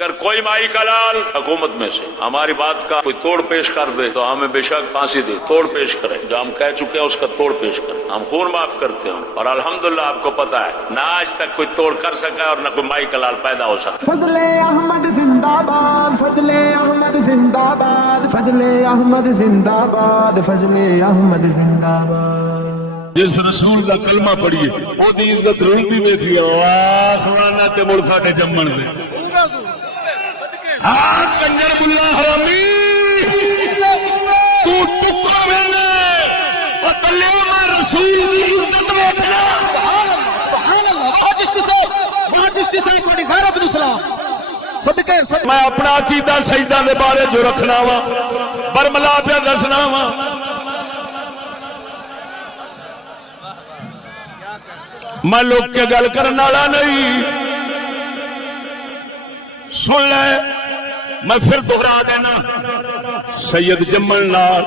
اگر کوئی مائی کلال حکومت میں سے ہماری بات کا کوئی توڑ پیش کر دے تو ہمیں بے شک پھانسی دے، توڑ پیش کرے، جو ہم کہہ چکے ہیں اس کا توڑ پیش کریں، ہم خون معاف کرتے ہیں۔ اور الحمدللہ آپ کو پتا ہے نہ آج تک کوئی توڑ کر سکا اور نہ کوئی مائی کلال پیدا ہو سکا۔ فضل احمد زندہ باد، فضل احمد زندہ باد، فضل احمد زندہ باد، فضل احمد زندہ باد۔ جس رسول کا کلمہ پڑھیے وہ دی عزت رلدی ویکھی واہ سنانا تے مڑ ساڈے جمن دے ہاں کنجر ملا حرامی تو ٹکا وینے او تلے میں رسول دی عزت ویکھنا سبحان اللہ ماجسٹی سے بڑی غیرت اسلام صدقے میں اپنا عقیدہ سجدہ دے بارے جو رکھنا وا برملا پہ دسنا وا میں لوگ کے گل کرنے والا نہیں، سن لے میں پھر دہرا دینا، سید جمل نال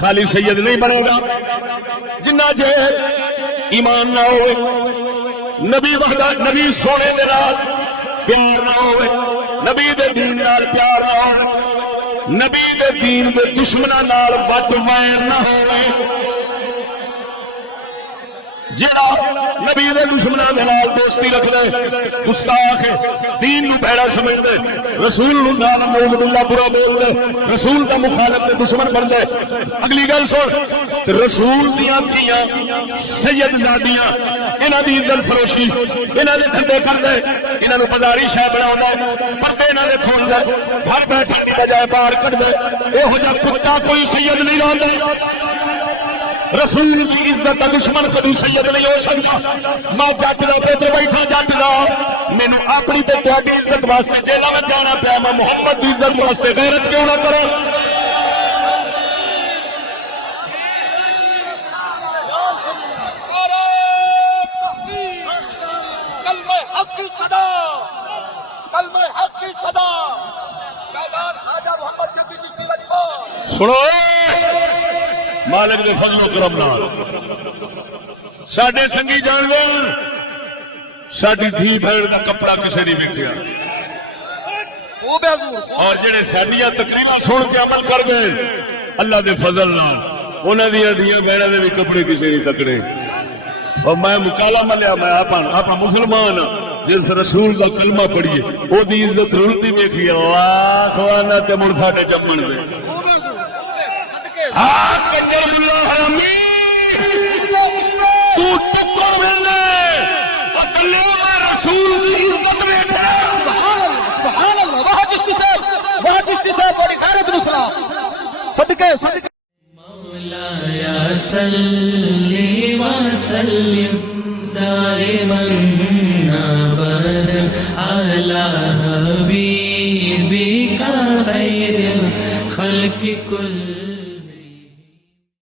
خالی سید نہیں بنے گا جنہ چیر ایمان نہ ہوئے، نبی وحدہ نبی سونے دے نال پیار نہ ہوئے، نبی دے دین نال پیار نہ ہوئے، نبی دے دین دے دشمناں نال وٹ ویر نہ ہوئے، جڑا نبی دے دشمناں دے نال دوستی رکھ لے گستاخ ہے، دین نو بھڑا سمجھ دے، رسول نو نال نعوذ باللہ برا بول دے، رسول دا مخالف تے دشمن بن دے۔ اگلی گل سن، رسول دیاں تھیاں سید زادیاں انہاں دی عزت فروشی انہاں دے دھندے کر دے، انہاں نو بازاری شے بناوندا ہے، پردے انہاں دے کھول دے، گھر بیٹھے دی بجائے باہر کڈ دے، ایہو جا کتا کوئی سید نہیں رہندا۔ رسول کی عزت کا دشمن کبھی سید نہیں ہو سکتا۔ میں جج دا پیتر بیٹھا جج دا، مینوں اپنی تے تہاڈی عزت واسطے جیلہ میں جانا پیا، میں محمد دی عزت واسطے غیرت کیوں نہ کروں؟ کلمہ حق کی صدا، کلمہ حق کی صدا، خواجہ محمد شفیع چشتی وجہ سنو مالک دے فضل و کرم نال ساڈے سنگی جان گے ساڈی دھی بہن دا کپڑا کسے نہیں وکھیا، اور جڑے ساڈیاں تقریراں سن کے عمل کر گئے اللہ دے فضل نال انہاں دیاں دھیاں بہناں دے بھی کپڑے کسے نہیں تکڑے۔ اور میں مکالا ملیا، میں آپ مسلمان جس رسول کا کلمہ پڑھیے وہ دی عزت رلتی ویکھی واہ خوانا تے مڑ ساڈے جمن دے ہاں کنجر ملا حرامی تو ٹکا وینے او تلے میں رسول دی عزت ویکھنا سبحان اللہ ماجسٹی سے بڑی غیرت اسلام صدقے مولایا صلی وسلم دائما ابدا علی حبیبک خیر الخلق کل